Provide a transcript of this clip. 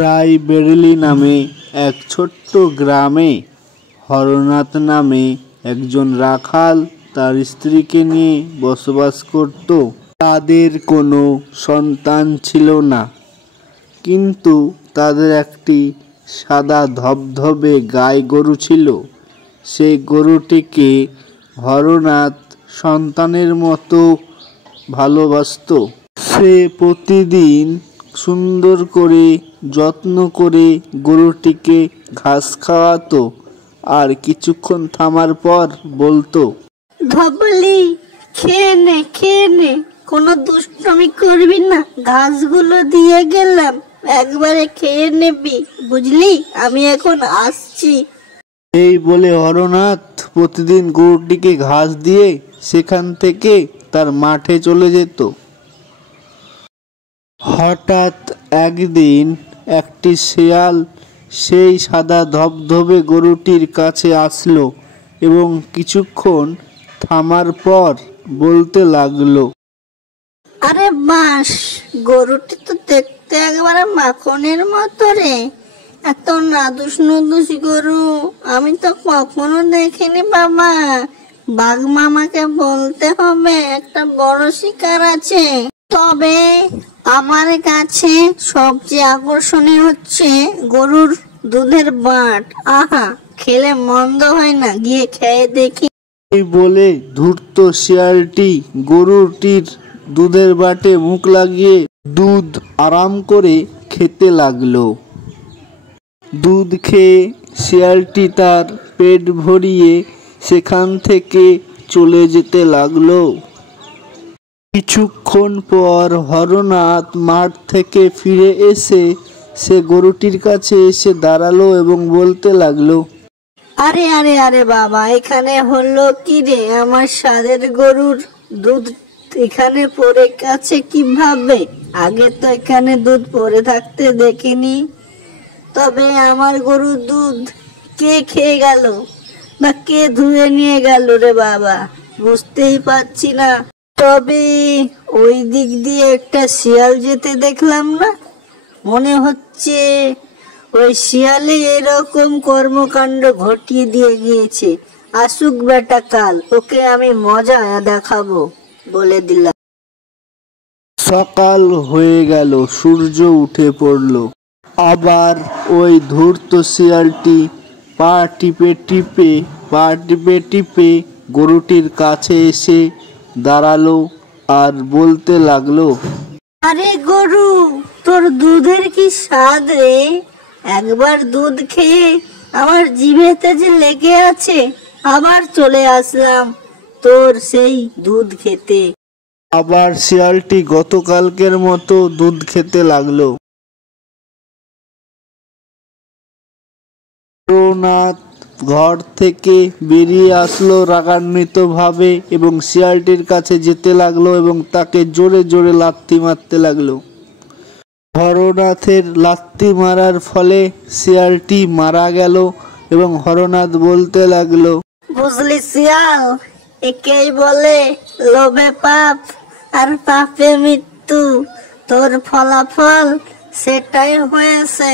রায়বেরেলি নামে এক ছোট্ট গ্রামে হরনাথ নামে একজন রাখাল তার স্ত্রীকে নিয়ে বসবাস করত। তাদের কোনো সন্তান ছিল না, কিন্তু তাদের একটি সাদা ধবধবে গাই গরু ছিল। সেই গরুটিকে হরনাথ সন্তানের মতো ভালোবাসত। সে প্রতিদিন সুন্দর করে যত্ন করে গরুটিকে ঘাস খাওয়াতো, আর কিছুক্ষণ থামার পর বলতো, ধবলি, খেয়ে নে খেয়ে নে, কোনো দুষ্টুমি করবি না, ঘাসগুলো দিয়ে গেলাম, একবারে খেয়ে নেবি, বুঝলি? আমি এখন আসছি। এই বলে হরনাথ প্রতিদিন গরুটিকে ঘাস দিয়ে সেখান থেকে তার মাঠে চলে যেত। হঠাৎ একদিন একটি শেয়াল সেই সাদা ধবধবে গরুটির কাছে আসলো এবং কিছুক্ষণ থামার পর বলতে লাগলো, আরে বাস, গরুটি তো দেখতে একবারে মাখনের মতো রে, এত নাদুস নুদুস গরু আমি তো কখনো দেখিনি বাবা। বাঘ মামাকে বলতে হবে একটা বড় শিকার আছে। তবে আমার কাছে সবচেয়ে আকর্ষণীয় হচ্ছে গরুর দুধের বাট, আহা, খেলে মন্দ হয় না, গিয়ে খেয়ে দেখি। এই বলে ধূর্ত শিয়ালটি গরুটির দুধের বাটে মুখ লাগিয়ে দুধ আরাম করে খেতে লাগলো। দুধ খেয়ে শিয়ালটি তার পেট ভরিয়ে সেখান থেকে চলে যেতে লাগলো। কিছুক্ষণ পর হরনাথ মাঠ থেকে ফিরে এসে সে গরুটির কাছে এসে দাঁড়ালো এবং বলতে লাগলো, আরে আরে আরে বাবা, এখানে হলো কি রে? আমার স্বাদের গরুর দুধ এখানে পড়ে গেছে কিভাবে? আগে তো এখানে দুধ পড়ে থাকতে দেখিনি। তবে আমার গরুর দুধ কে খেয়ে গেল বা কে ধুয়ে নিয়ে গেল রে বাবা, বুঝতেই পারছি না। তবে ওই দিক দিয়ে একটা শিয়াল যেতে দেখলাম না, মনে হচ্ছে ওই শিয়ালে এরকম কর্মকাণ্ড ঘটিয়ে দিয়ে গিয়েছে। আসুক বেটা কাল, ওকে আমি মজা দেখাবো, বলে দিলাম। সকাল হয়ে গেল, সূর্য উঠে পড়ল। আবার ওই ধূর্ত শিয়ালটি পা টিপে টিপে গরুটির কাছে এসে দাঁড়ালো আর বলতে লাগলো, আরে গরু, তোর দুধের কি স্বাদ রে! একবার দুধ খেয়ে আমার জিভেতে যে লেগে আছে, আবার চলে আসলাম তোর সেই দুধ খেতে। আবার শিয়ালটি গতকালকের মতো দুধ খেতে লাগলো। হরনাথ ঘর থেকে বেরিয়ে আসলো রাগান্বিত ভাবে এবং শিয়ালটির কাছে যেতে লাগলো এবং তাকে জোরে জোরে লাথি মারতে লাগলো। হরনাথের লাথি মারার ফলে শিয়ালটি মারা গেল এবং হরনাথ বলতে লাগলো, বুঝলি শিয়াল, একেই বলে লোভে পাপ আর পাপে মৃত্যু। তোর ফলাফল সেটাই হয়েছে।